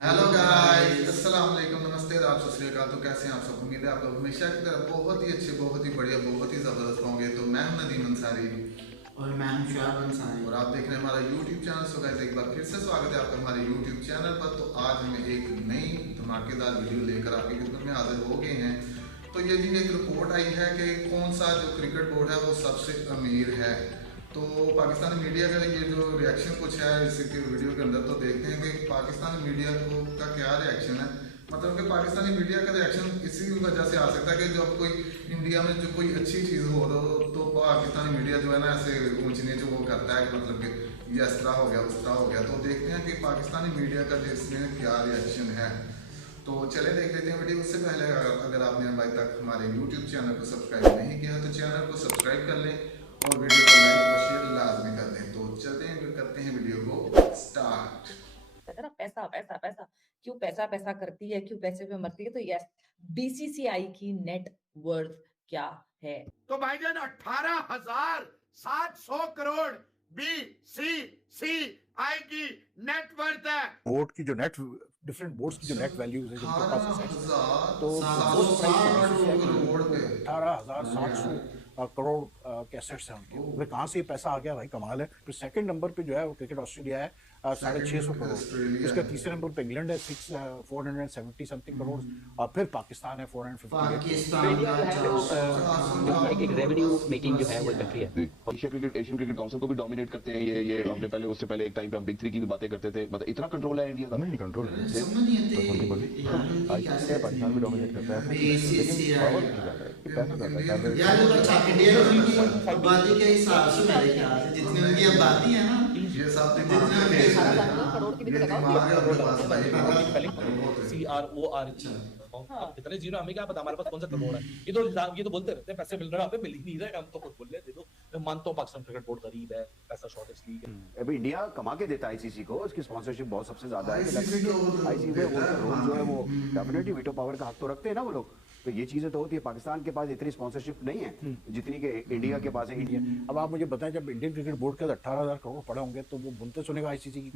Hello guys, अस्सलाम वालेकुम, नमस्ते, आप सत श्री अकाल। तो कैसे हैं आप सब? उम्मीद है आप लोग हमेशा की तरह बहुत ही अच्छे, बहुत ही बढ़िया, बहुत ही ज़बरदस्त होंगे। तो मैं हूं नदीम अंसारी और मैं हूं शाह अंसारी। और आप देख रहे हैं हमारा यूट्यूब चैनल। सो गाइस, एक बार फिर से स्वागत है आपका हमारे यूट्यूब चैनल पर। तो आज हम एक नई धमाकेदार वीडियो लेकर आपकी खिदमत में हाजिर हो गए हैं। तो ये जी एक रिपोर्ट आई है कि कौन सा जो क्रिकेट बोर्ड है वो सबसे अमीर है। तो पाकिस्तानी मीडिया का ये जो रिएक्शन कुछ है इसके वीडियो के अंदर, तो देखते हैं कि पाकिस्तानी मीडिया को का क्या रिएक्शन है। मतलब कि पाकिस्तानी मीडिया का रिएक्शन इसी वजह से आ सकता है कि जब कोई इंडिया में जो कोई अच्छी चीज़ हो तो पाकिस्तानी मीडिया जो है ना ऐसे ऊंच नीच वो करता है कि मतलब कि ये इस तरह हो गया उस तरह हो गया। तो देखते हैं कि पाकिस्तानी मीडिया का जो इसमें क्या रिएक्शन है। तो चले देख लेते हैं वीडियो। उससे पहले अगर आपने अभी तक हमारे यूट्यूब चैनल को सब्सक्राइब नहीं किया है तो चैनल को सब्सक्राइब कर लें और वीडियो को लाइक और शेयर लाजमी कर दें। तो चलते हैं, करते हैं वीडियो को स्टार्ट। कहते हैं ना पैसा पैसा पैसा, क्यों पैसा पैसा करती है, क्यों पैसे पे मरती है। तो यस, बीसीसीआई की नेट वर्थ क्या है? तो भाईजान 18,700 करोड़ बीसीसीआई की नेटवर्थ है। बोर्ड की जो नेट डिफरेंट बोर्ड्स की जो नेट वैल्यूज है जिनके पास assets हैं, तो 18,700 करोड़ पे 18,700 करोड़ के एसेट्स हैं उनके। वे कहाँ से ये पैसा आ गया भाई, कमाल है। फिर सेकंड नंबर पे जो है वो क्रिकेट ऑस्ट्रेलिया है 650 करोड़। उसके तीसरे नंबर पे इंग्लैंड है 470 समथिंग करोड़। और फिर पाकिस्तान है 458। पाकिस्तान का एक रेवेन्यू मेकिंग जो है वो कंट्री है। एशियन क्रिकेट काउंसिल को भी डोमिनेट करते हैं ये हमने पहले उससे पहले एक टाइम पे हम बिग 3 की भी बातें करते थे। मतलब इतना कंट्रोल है इंडिया का। नहीं कंट्रोल समझ नहीं आती पाकिस्तान भी डोमिनेट करता है, बीसीसीआई लेकिन यार जो अच्छा इंडिया की आबादी के हिसाब से मेरे ख्याल से जितनी उनकी आबादी है ना ये सब जितना दिमाग में पैसा है। है, करोड़ की भी ये तो लगाओ। दिमाग है उनके पास भाई, बहुत है। CROR कितने जीरो, हमें क्या पता हमारे पास कौन सा करोड़ है। ये तो बोलते रहते हैं पैसे मिल रहे हैं, हमें मिल ही नहीं रहे। हम तो कुछ बोल रहे थे। तो मैं मानता हूँ पाकिस्तान क्रिकेट बोर्ड गरीब है, पैसा शॉर्टेज लीग है। अभी इंडिया कमा के देता है आईसीसी को, इसकी स्पॉन्सरशिप बहुत सबसे ज्यादा है। ICC तो आईसीसी में वो रोल जो है वो डेफिनेटली वीटो पावर का हक तो रखते हैं ना वो लोग। तो ये चीजें तो होती है। पाकिस्तान के पास इतनी स्पॉन्सरशिप नहीं है जितनी के इंडिया के पास है। इंडिया अब आप मुझे बताएं, जब इंडियन क्रिकेट बोर्ड के 18,000 करोड़ पड़े होंगे तो वो बुनते सुनेगा आईसीसी की।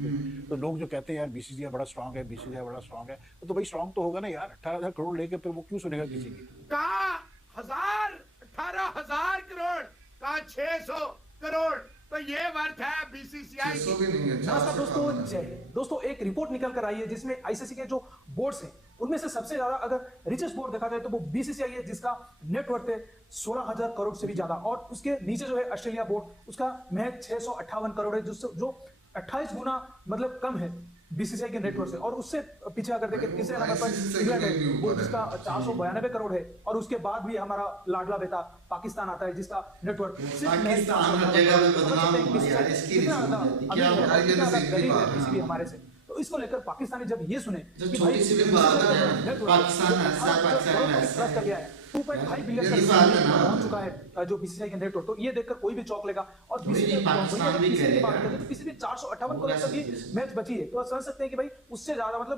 तो लोग जो कहते हैं यार बीसीसीआई बड़ा स्ट्रांग है, बीसीसीआई बड़ा स्ट्रांग है, तो भाई स्ट्रांग तो होगा ना यार। 18,000 करोड़ लेके फिर वो क्यों सुनेगा किसी की? कहा 18,000 करोड़, कहा 600 करोड़। तो ये वर्थ है बीसीसीआई 600 की। भी नहीं है, नमस्कार 400 दोस्तों, कम है। जय। दोस्तों एक रिपोर्ट निकल कर आई है जिसमें आईसीसी के जो बोर्ड्स हैं उनमें से सबसे ज्यादा अगर रिचेस्ट बोर्ड देखा जाए तो वो बीसीसीआई है, जिसका नेटवर्थ है 16,000 करोड़ से भी ज्यादा। और उसके नीचे जो है ऑस्ट्रेलिया बोर्ड, उसका महज 658 करोड़ है, जो 28 गुना मतलब कम है बीसीसीआई के नेटवर्थ से। और उससे पीछे अगर देखें तीसरे नंबर पर इंग्लैंड है, वो जिसका 492 करोड़ है। और उसके बाद भी हमारा लाडला बेटा पाकिस्तान आता है, जिसका नेटवर्थ पाकिस्तान हर जगह पे बदनाम हुआ यार, इसकी नहीं समझ आती क्या हो रहा है। ये नसीब की बात है। किसी भी हमारे से। तो इसको लेकर पाकिस्तानी जब ये सुने जो कि छोटी भाई सी भी बात है, पाकिस्तान ऐसा, पाकिस्तान वैसा कर गया है, 2.5 बिलियन यही बात है ना। पहुंच चुका है जो बीसीसीआई के नेटवर्क। तो ये देखकर कोई भी चौंक लेगा। और कोई नहीं, पाकिस्तान भी करेगा। तो किसी भी 458 करोड़ तक ये मैच बची है। तो आप समझ सकते हैं कि भाई उससे ज्यादा मतलब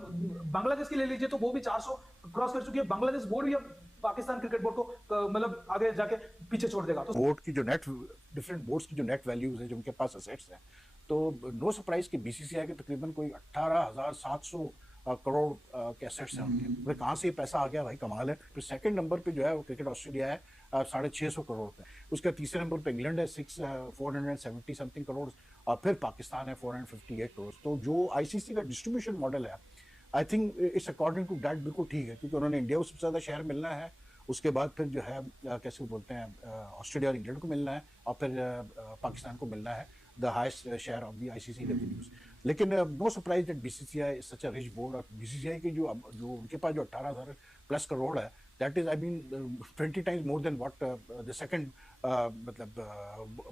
बांग्लादेश की ले लीजिए तो वो भी 400 क्रॉस कर चुकी है। बांग्लादेश बोर्ड भी अब पाकिस्तान क्रिकेट बोर्ड को मतलब आगे जाके पीछे छोड़ देगा। तो बोर्ड की जो नेट डिफरेंट बोर्ड्स की जो नेट वैल्यूज है जो उनके पास असेट्स हैं, तो नो सरप्राइज कि बीसीसीआई के तकरीबन कोई 18,700 करोड़ के एसेट्स हैं उनके। वे कहाँ से ये पैसा आ गया भाई, कमाल है। फिर सेकंड नंबर पे जो है वो क्रिकेट ऑस्ट्रेलिया है 650 करोड़ पे। उसके तीसरे नंबर पे इंग्लैंड है 470 समथिंग करोड़। और फिर पाकिस्तान है 458 करोड़। तो जो आईसीसी का डिस्ट्रीब्यूशन मॉडल है, I think it's according to that बिल्कुल ठीक है, क्योंकि उन्होंने इंडिया को सबसे ज़्यादा शेयर मिलना है। उसके बाद फिर जो है कैसे बोलते हैं ऑस्ट्रेलिया और इंग्लैंड को मिलना है। और फिर पाकिस्तान को मिलना है the highest share of the ICC revenues. लेकिन no surprise that BCCI is such a rich board. और बीसीसीआई की जो उनके पास जो 18,000 प्लस करोड़ है, that is I mean 20 times more than what the second मतलब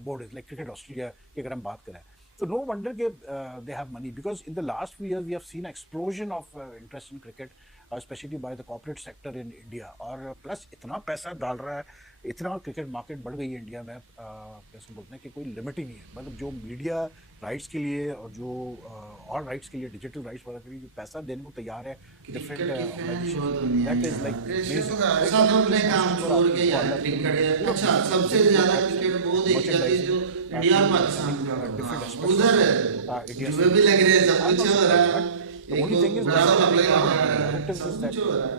board is like cricket Australia की अगर हम बात करें। So no wonder they have money, because in the last few years we have seen explosion of interest in cricket, especially by the corporate sector in India. और plus इतना पैसा डाल रहा है, इतना क्रिकेट मार्केट बढ़ गई है इंडिया में, कैसे बोलते हैं कि कोई लिमिट ही नहीं है। मतलब जो मीडिया राइट्स के लिए और जो और राइट्स के लिए, डिजिटल राइट्स वगैरह के लिए जो पैसा देने को तैयार है क्रिकेट की फैन जो दुनिया दैट में इज लाइक सब अपने काम छोड़ के यार क्रिकेट। अच्छा सबसे ज्यादा क्रिकेट वो देखी जाती है जो इंडिया और पाकिस्तान का, उधर जुए भी लग रहे हैं, सब कुछ हो रहा है। The only thing is बड़ा वाला that प्लेयर narrative is सब that कुछ हो रहा है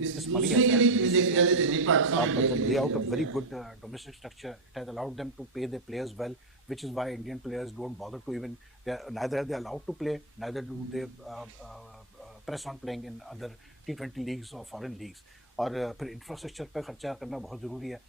this इस money दूसरे has के लिए इतनी देखी जाती है जितनी पाकिस्तान but इंडिया the के लिए layout of very good domestic structure. It has allowed them to pay their players well, which is why Indian players don't bother to even neither are they allowed to play, neither do they press on playing in other T20 leagues or foreign leagues. और फिर infrastructure पे खर्चा करना बहुत ज़रूरी है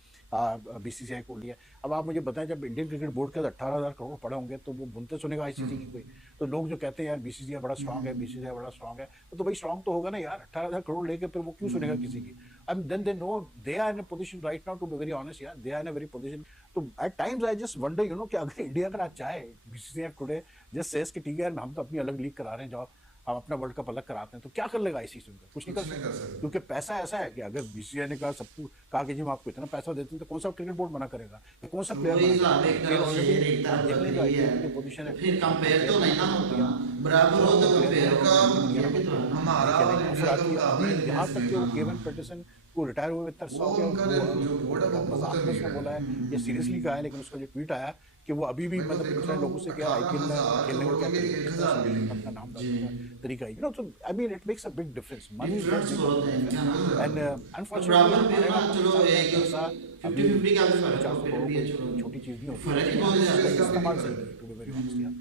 BCCI को लिए। अब आप मुझे बताएं जब इंडियन क्रिकेट बोर्ड के 18,000 करोड़ पड़े होंगे तो वो बुनते सुनेगा आईसीसी की कोई, तो लोग जो कहते हैं यार बीसीसीआई बड़ा स्ट्रांग है, बीसीसीआई बड़ा स्ट्रांग है, तो भाई स्ट्रांग तो होगा ना यार, 18,000 करोड़ लेके फिर वो क्यों सुनेगा किसी की। And then they know they are in a position right now to be very honest यार, they are in a very position. तो at times I just wonder you know कि अगर इंडिया अगर आज चाहे बीसीसीआई टुडे जस्ट सेज कि ठीक है हम तो अपनी अलग लीग करा रहे हैं, जाओ हम अपना वर्ल्ड कप अलग कराते हैं, तो क्या कर लेगा आईसीसी उनका? कुछ नहीं कर सकता, क्योंकि पैसा ऐसा है कि अगर बीसीसीआई ने कहा सबको कहा कि जी हम आपको इतना पैसा देते हैं तो कौन सा क्रिकेट बोर्ड मना करेगा, कौन सा प्लेयर पोजीशन है। फिर कंपेयर तो नहीं ना होता, बराबर हो तो कंपेयर होगा। हमारा और इंडिया का मुकाबला नहीं यहाँ है तक कि वो केविन पेटरसन को रिटायर हुए वो उनका जो बोर्ड है वो बहुत मजाक में उसने बोला है, ये सीरियसली कहा है, लेकिन उसका जो ट्वीट आया कि वो अभी भी मतलब दूसरे लोगों से क्या आईपीएल में खेलने का क्या अपना नाम तरीका है, you know, so I mean it makes a big difference. Money is and unfortunately चलो एक 50-50 का भी फर्क है, छोटी चीज नहीं होती है इस्तेमाल से, टू बी वेरी ऑनेस्ट यार।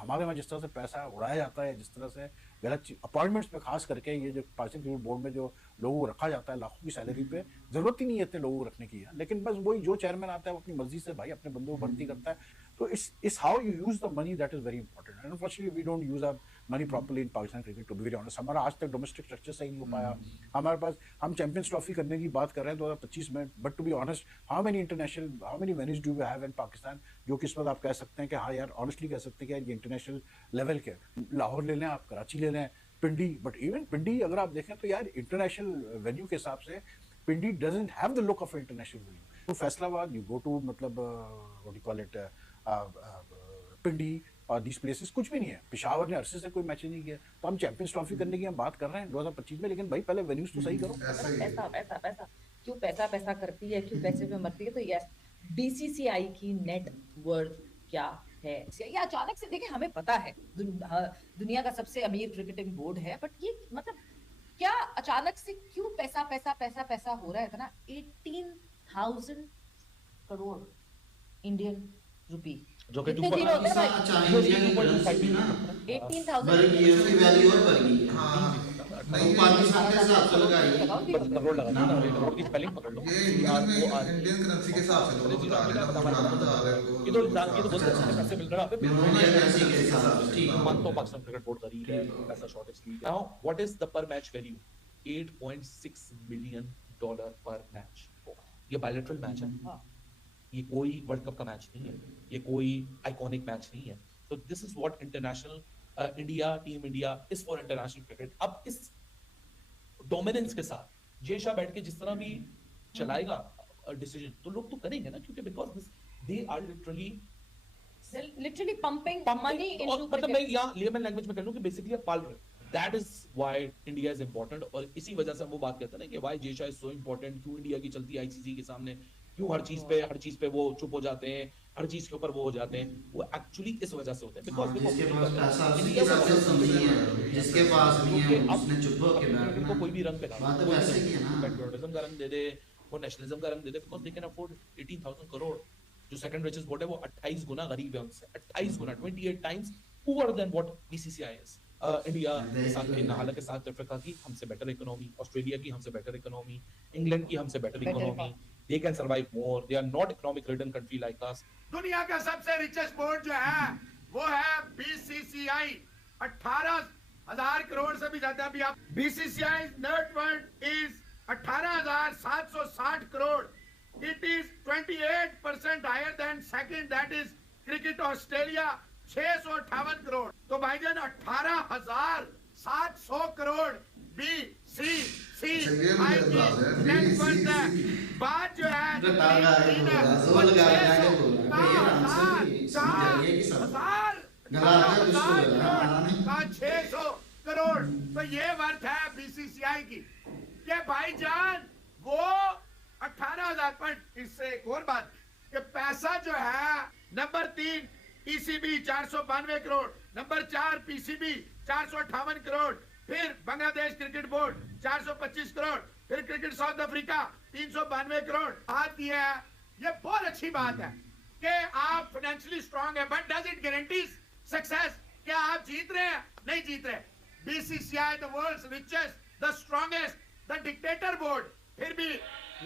हमारे वहाँ जिस तरह से पैसा उड़ाया जाता है, जिस तरह से गलत अपॉइंटमेंट्स पे खास करके ये जो पाकिस्तान क्रिकेट बोर्ड में जो लोगों को रखा जाता है लाखों की सैलरी पे, जरूरत ही नहीं है इतने लोगों को रखने की है, लेकिन बस वही जो चेयरमैन आता है वो अपनी मर्जी से भाई अपने बंदों को भर्ती करता है। तो it's how you use the money that is very important. Unfortunately we don't use our money properly in Pakistan cricket, to be very honest. हमारा आज तक डोमेस्टिक स्ट्रक्चर सही नहीं हो पाया। हमारे पास हम चैंपियंस ट्रॉफी करने की बात कर रहे हैं 2025 में, but to be honest how many venues do we have in Pakistan जो कि इस वक्त आप कह सकते हैं कि हाँ यार ऑनेस्टली कह सकते हैं कि यार ये इंटरनेशनल लेवल के। लाहौर ले लें आप, कराची ले लें, पिंडी, बट इवन पिंडी अगर आप देखें तो यार इंटरनेशनल वेन्यू के हिसाब से Pindi doesn't have the look of international venue. तो फैसलाबाद यू गो टू मतलब what you call it Pindi और दीस प्लेसेस कुछ भी नहीं है। पेशावर ने अरसे से कोई मैच नहीं किया, तो हम चैंपियंस ट्रॉफी करने की हम बात कर रहे हैं 2025 में, लेकिन भाई पहले वेन्यूज तो सही करो। पैसा पैसा पैसा क्यों पैसा पैसा करती है, क्यों पैसे पे मरती है। तो यस, बीसीसीआई की नेट वर्थ क्या है, ये अचानक से देखिए हमें पता है दुनिया का सबसे अमीर क्रिकेटिंग बोर्ड है, बट ये मतलब क्या अचानक से क्यों पैसा पैसा पैसा पैसा हो रहा है इतना। 18,000 करोड़ इंडियन रुपी जो कि कितने जीरो होते हैं भाई? 18,000 बल्कि उसकी वैल्यू और बढ़ गई है। हाँ नहीं पाकिस्तान के हिसाब से लगाई करोड़ लगा ना, करोड़ की स्पेलिंग पकड़ लो। ये इंडियन करेंसी के हिसाब से लोग बता रहे हैं ना, 18,000 है ये तो बहुत अच्छे पैसे मिल रहा है इंडियन करेंसी के हिसाब से, ठीक है। मान तो पाकिस्तान क्रिकेट बोर्ड गरीब है, पैसा शॉर्टेज की। नाउ व्हाट इज द पर मैच वैल्यू? $8.6 मिलियन पर मैच। ये बायलैटरल मैच है, ये कोई वर्ल्ड कप का मैच नहीं है, ये कोई आइकॉनिक मैच नहीं है। तो this is what international India, team India is for international cricket. अब इस डोमिनेंस के साथ जय शाह बैठ के जिस तरह भी चलाएगा डिसीजन, तो लोग तो करेंगे ना, क्योंकि because this they are literally pumping money into मतलब मैं यहाँ लेमन लैंग्वेज में कह लूं कि बेसिकली आप पाल रहे हो। That is why India is important, और इसी वजह से हम वो बात करते हैं ना कि why Jay Shah is so important, क्यों इंडिया की चलती है आईसीसी के सामने, क्यों हर चीज पे वो चुप हो जाते हैं, हर चीज के ऊपर वो हो जाते हैं। वो एक्चुअली इस वजह से होते हैं बिकॉज़ जिसके पास पैसा उसकी सबसे समझी है, जिसके पास नहीं है उसने चुप होके बैठना। को कोई भी रंग पे बात तो पैसे की है ना, पेट्रियोटिज्म का रंग दे दे, वो नेशनलिज्म का रंग दे दे, because they can afford 18,000 crore. जो सेकंड रिचेस्ट बोर्ड है वो 28 गुना गरीब है उनसे, 28 गुना, 28 times poor than what BCCI is. India के साथ हालांकि साउथ अफ्रीका की हमसे बेटर इकोनॉमी, ऑस्ट्रेलिया की हमसे बेटर इकोनॉमी, इंग्लैंड की हमसे better economy, they can survive more, they are not economic ridden country like us। दुनिया का सबसे रिचेस्ट बोर्ड जो है वो है बीसीसीआई, 18,000 करोड़ से भी ज्यादा। भी आप BCCI net worth is 18,760 crore. It is 28% higher than second, that is cricket Australia 658 crore. तो भाईजान 18,700 करोड़ बीसीसी बात जो है का 600 करोड़। तो ये वर्थ है बीसीसीआई की कि भाईजान वो 18,000 पॉइंट। इससे एक और बात कि पैसा जो है number 3 PCB 492 crore, number 4 PCB 458 crore, फिर बांग्लादेश क्रिकेट बोर्ड 425 करोड़, फिर क्रिकेट साउथ अफ्रीका 392 करोड़ हाथ दिया है। ये बहुत अच्छी बात है कि आप फाइनेंशियली स्ट्रांग है, but does it guarantee success? क्या आप जीत रहे हैं? नहीं जीत रहे। BCCI the world's richest, the strongest, the dictator board, फिर भी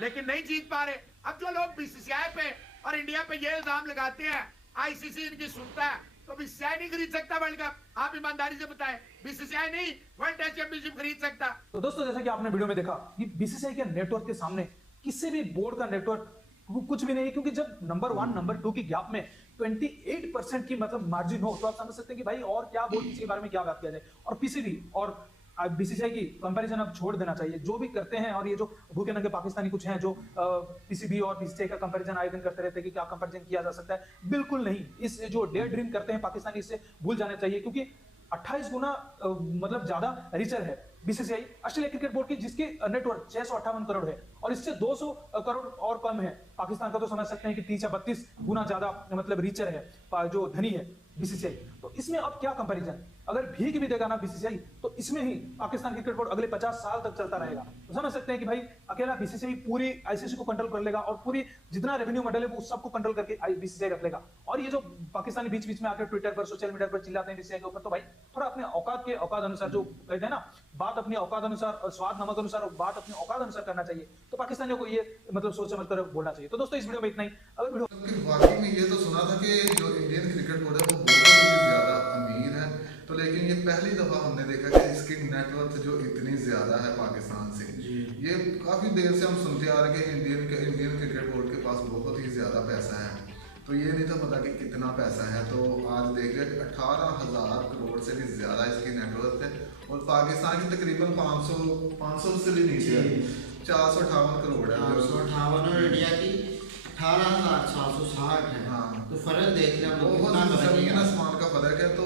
लेकिन नहीं जीत पा रहे। अब जो लोग बीसीसीआई पे और इंडिया पे ये इल्जाम लगाते हैं, आईसीसी इनकी सुनता है, तो बीसीसीआई नहीं खरीद सकता वर्ल्ड कप। आप ईमानदारी से बताएं, बीसीसीआई नहीं वर्ल्ड टेस्ट चैंपियनशिप खरीद सकता। तो दोस्तों, जैसा कि आपने वीडियो में देखा, ये बीसीसीआई के नेटवर्क के सामने किसी भी बोर्ड का नेटवर्क कुछ भी नहीं है, क्योंकि जब नंबर 1 नंबर 2 की गैप में 28% की मतलब मार्जिन हो, तो आप समझ सकते हैं कि भाई और क्या बोर्ड किसी के बारे में क्या बात किया जाए। और पीसीबी और बीसीसीआई की कंपैरिजन अब छोड़ देना चाहिए। जो भी करते हैं, और ये जो भूखे नंगे पाकिस्तानी कुछ हैं जो पीसीबी और बीसीसीआई का कंपैरिजन आयोजन करते रहते हैं कि क्या कंपैरिजन किया जा सकता है, बिल्कुल नहीं। इस जो डे ड्रीम करते हैं पाकिस्तानी, इससे भूल जाने चाहिए, क्योंकि 28 गुना मतलब ज्यादा रिचर है बीसीसीआई ऑस्ट्रेलिया क्रिकेट बोर्ड की, जिसके नेटवर्क 658 करोड़ है, और इससे 200 करोड़ और कम है पाकिस्तान का। तो समझ सकते हैं कि 30 या 32 गुना ज्यादा मतलब रिचर है, जो धनी है बीसीसीआई। तो इसमें अब क्या कंपैरिजन? अगर भीख भी देगा ना बीसीसीआई, तो इसमें ही पाकिस्तान क्रिकेट बोर्ड अगले 50 साल तक चलता रहेगा। तो समझ सकते हैं कि भाई अकेला बीसीसीआई पूरी आईसीसी को कंट्रोल कर लेगा, और पूरी जितना रेवेन्यू मॉडल है वो सबको कंट्रोल करके बीसीसीआई रख लेगा। और ये जो पाकिस्तानी बीच बीच में आकर ट्विटर पर, सोशल मीडिया पर चिल्लाते हैं बीसीसीआई के ऊपर, तो भाई थोड़ा अपने औकात अनुसार, जो कहते हैं ना, बात अपनी औकात अनुसार, स्वाद नमक अनुसार, और बात अपनी औकात अनुसार करना चाहिए। तो पाकिस्तानियों को ये मतलब सोच समझ कर बोलना चाहिए। तो दोस्तों, इस वीडियो में इतना ही। अगर वीडियो वाकई में ये तो सुना था कि जो इंडियन क्रिकेट बोर्ड है वो बहुत ही ज्यादा अमीर है, तो लेकिन ये पहली दफा हमने देखा कि इसकी नेटवर्थ जो इतनी ज्यादा है पाकिस्तान से। ये काफी देर से हम सुनते आ रहे हैं कि इंडियन क्रिकेट बोर्ड के पास बहुत ही ज्यादा पैसा है, तो ये नहीं था पता कि कितना पैसा है। तो आज देख लिया कि 18,000 करोड़ से भी ज्यादा इसकी नेटवर्थ है, और पाकिस्तान की तकरीबन 500 से भी नीचे है, 458 करोड़ है। 458 और इंडिया की 18,760 है। हाँ, तो फर्क देख रहे हैं हम लोग, बहुत कितना जमीन आसमान का फर्क है। तो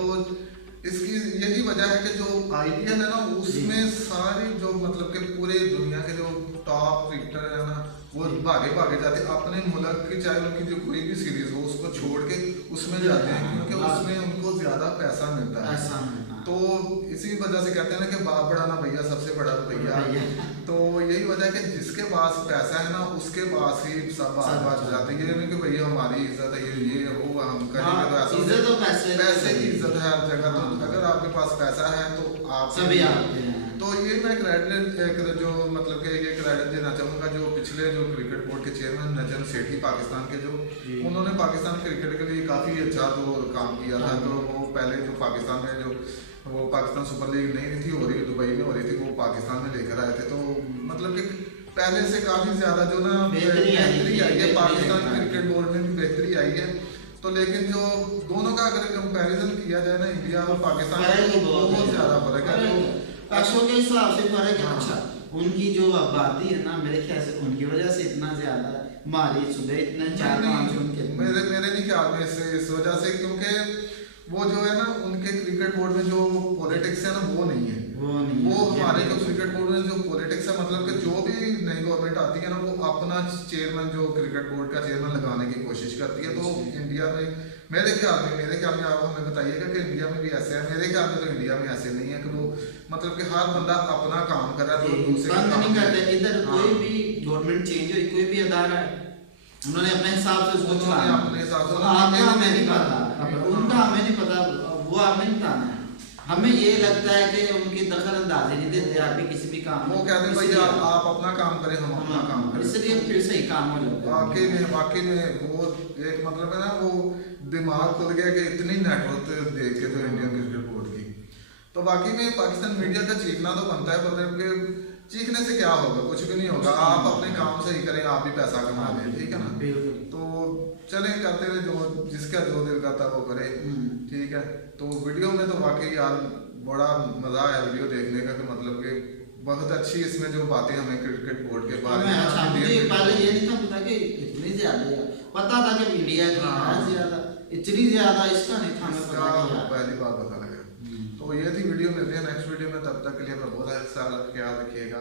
इसकी यही वजह है कि जो आईपीएल है ना, उसमें सारी जो मतलब कि पूरे दुनिया के जो टॉप क्रिकेटर है ना, वो भागे जाते हैं अपने मुल्क की, चाहे उनकी जो कोई भी सीरीज हो उसको छोड़ के उसमें जाते हैं, क्योंकि उसमें उनको ज्यादा पैसा मिलता है। तो इसी वजह से कहते हैं ना कि बाप बड़ा ना भैया, सबसे बड़ा भैया। तो यही वजह है कि जिसके पास पैसा है ना, उसके पास ही सब बात जाते हैं। ये नहीं कि भैया हमारी इज्जत है, ये हो हम करेंगे, तो ऐसा पैसे की इज्जत है हर जगह। तो अगर आपके पास पैसा है तो आप सभी आते हैं। तो ये मैं क्रेडिट जो मतलब कि ये क्रेडिट देना चाहूँगा जो पिछले जो क्रिकेट बोर्ड के चेयरमैन नजम सेठी पाकिस्तान के, जो उन्होंने पाकिस्तान क्रिकेट के लिए काफ़ी अच्छा तो काम किया था। तो वो पहले जो पाकिस्तान में जो वो पाकिस्तान सुपर लीग नहीं थी हो रही, दुबई में हो रही थी, वो पाकिस्तान में लेकर आए थे। तो मतलब कि पहले से काफ़ी ज़्यादा जो ना बेहतरी आई है, पाकिस्तान क्रिकेट बोर्ड में भी बेहतरी आई है। तो लेकिन जो दोनों का अगर कंपैरिजन किया जाए ना, इंडिया और पाकिस्तान में, बहुत ज़्यादा फर्क है। तो पैसों के हिसाब से फर्क है। अच्छा, उनकी जो आबादी है ना, मेरे ख्याल से उनकी वजह से इतना ज्यादा, हमारी सुबह इतने 4-5 उनके, मेरे नहीं ख्याल में इस वजह से, क्योंकि वो जो है ना उनके क्रिकेट बोर्ड में जो पॉलिटिक्स है ना वो नहीं है। वो हमारे जो क्रिकेट बोर्ड में जो पॉलिटिक्स है, मतलब कि जो भी नई गवर्नमेंट आती है ना, वो अपना चेयरमैन जो क्रिकेट बोर्ड का चेयरमैन लगाने की कोशिश करती है। तो इंडिया में मेरे ख्याल में आप हमें बताइएगा कि इंडिया में भी ऐसे है। मेरे ख्याल में तो इंडिया में ऐसे नहीं है कि वो मतलब कि हर बंदा अपना काम कर रहा है, तो दूसरे नहीं करते। इधर कोई भी गवर्नमेंट चेंज हो, कोई भी अदारा है, उन्होंने अपने हिसाब से उसको चलाया, अपने हिसाब से। हमें नहीं पता, उनका हमें नहीं पता, वो हमें नहीं बताना है। हमें ये लगता है कि उनकी दखल अंदाजी नहीं देते आप भी किसी भी काम। वो कहते हैं भैया आप अपना काम करें, हम अपना काम करें, इसलिए फिर सही काम हो जाता है। वाकई में वो एक मतलब है ना, वो दिमाग खुल गया कि इतनी नेटवर्क देख के तो इंडियन क्रिकेट बोर्ड की। तो बाकी में पाकिस्तान मीडिया का चीखना तो बनता है, पर चीखने से क्या होगा, कुछ भी नहीं होगा। आप अपने काम सही करें, आप भी पैसा कमा लें, ठीक है ना। तो चलें, करते रहे, जो जिसका जो दिल करता वो करे, ठीक है। तो वीडियो में तो वाकई यार बड़ा मजा आया वीडियो देखने का, कि मतलब कि बहुत अच्छी इसमें जो बातें हमें क्रिकेट बोर्ड के बारे में। पहले ये नहीं था पता कि इतनी ज्यादा, पता था कि इंडिया की ज्यादा, इतनी ज्यादा इसका नहीं था, पहली बार पता लगा। तो ये थी वीडियो, मिलते हैं नेक्स्ट वीडियो में, तब तक के लिए अपना बहुत ख्याल रखिएगा।